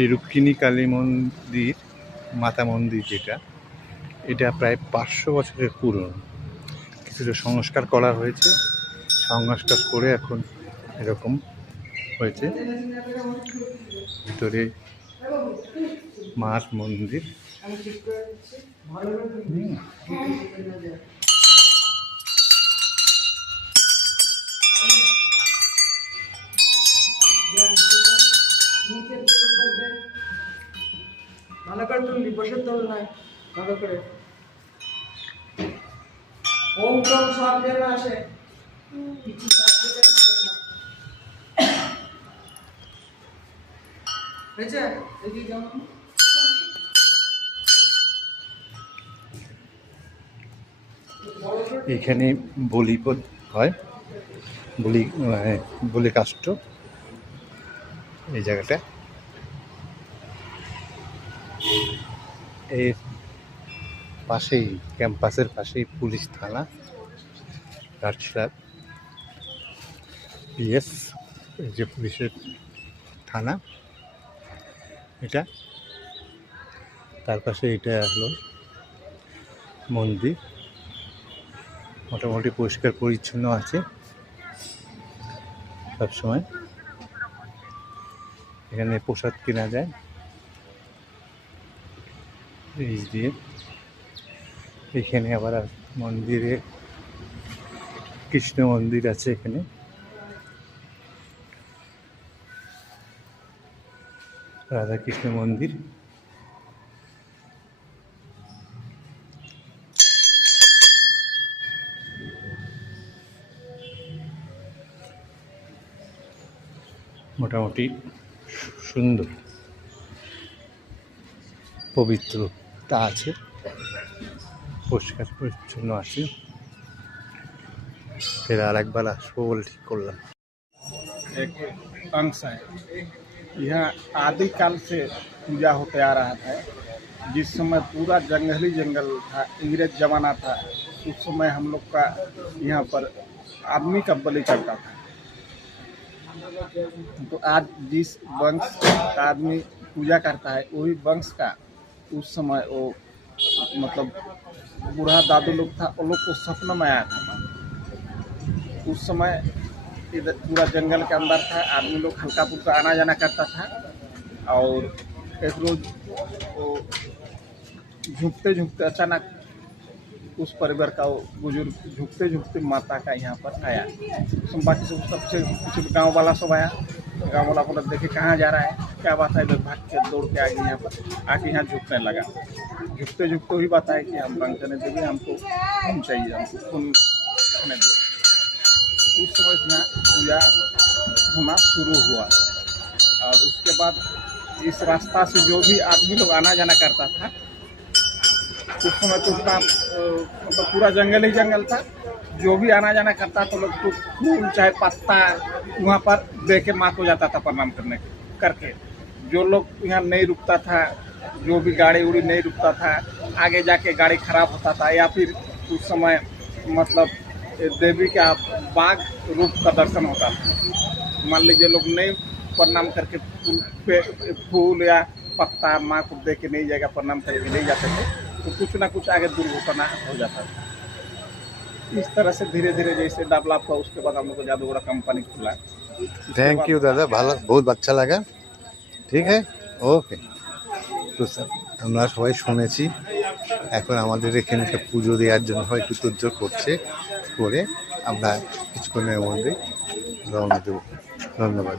এই রুক্মিণী কালী মন্দির, মাতা মন্দির যেটা, এটা প্রায় 500 বছরের পুরনো। কিছুটা সংস্কার করা হয়েছে, সংস্কার করে এখন এরকম হয়েছে। ভিতরে মার মন্দির। ভালো করে তুলবি, বসে তোল নাই ভালো করে। ওম টোম সব যেন আসে। হয়েছে দেখি কেমন। এখানে বলিপদ হয়, বলি কাষ্ট এই জায়গাটা। এর পাশেই, ক্যাম্পাসের পাশেই পুলিশ থানা, রাজশাহী পিএস, এই যে পুলিশের থানা এটা। তার পাশে এটা হলো মন্দির। মোটামুটি পরিষ্কার পরিচ্ছন্ন আছে সবসময়। এখানে প্রসাদ কেনা যায় এই দিয়ে। এখানে আবার মন্দিরে কৃষ্ণ মন্দির আছে, এখানে রাধা কৃষ্ণ মন্দির। মোটামুটি সুন্দর পবিত্রতা আছে, পরিষ্কার পরিচ্ছন্ন আছে। फिर আরেকবার আসবো বলে ঠিক করলাম। एक अंश है। यह आदिकाल से पूजा होते आ रहा था। जिस समय पूरा जंगली जंगल था, अंग्रेज जमाना था, उस समय हम लोग का यहाँ पर आदमी का बलि चढ़ता था। तो आज जिस वंश का आदमी पूजा करता है, वही वंश का उस समय वो मतलब बूढ़ा दादू लोग था, वो लोग को सपना में आया था। उस समय इधर पूरा जंगल के अंदर था, आदमी लोग हल्का फुल्का आना जाना करता था। और एक रोज वो झुकते झुकते अचानक उस परिवार का वो बुजुर्ग झुकते झुकते माता का यहाँ पर आया। बाकी सबसे कुछ गाँव वाला सब आया। गाँव वाला बोला देखे कहाँ जा रहा है, क्या बात है। इधर भाग के दौड़ के आगे यहाँ पर आके यहाँ झुकने लगा। झुकते झुकते ही बात है कि हम रंगने देवी, हमको खून चाहिए, हमको खून होने दो। उस समय यहाँ पूजा होना शुरू हुआ। और उसके बाद इस रास्ता से जो भी आदमी लोग आना जाना करता था, उस समय तो उतना मतलब पूरा जंगल ही जंगल था। जो भी आना जाना करता तो लोग तो फूल चाहे पत्ता वहाँ पर दे के माँ को जाता था प्रणाम करने करके। जो लोग यहाँ नहीं रुकता था, जो भी गाड़ी उड़ी नहीं रुकता था, आगे जाके गाड़ी खराब होता था, या फिर उस समय मतलब देवी का बाघ रूप का दर्शन होता था। मान लीजिए लोग नहीं प्रणाम करके फूल या पत्ता माँ को दे के नहीं जाएगा, प्रणाम करके नहीं जाते थे, तो कुछ ना कुछ आगे दुर्घटना हो जाता था। इस तरह से धीरे धीरे जैसे डेवलप हुआ, उसके बाद हम लोग को जादूगड़ा कंपनी खुला। थैंक यू दादा, ভালো, बहुत अच्छा लगा। ঠিক আছে, ওকে। তো আমরা সবাই শুনেছি, এখন আমাদের এখানে একটা পুজো দেওয়ার জন্য হয়তো তোড়জোড় করছে, করে আমরা কিছুক্ষণের মধ্যে রওনা দেবো। ধন্যবাদ।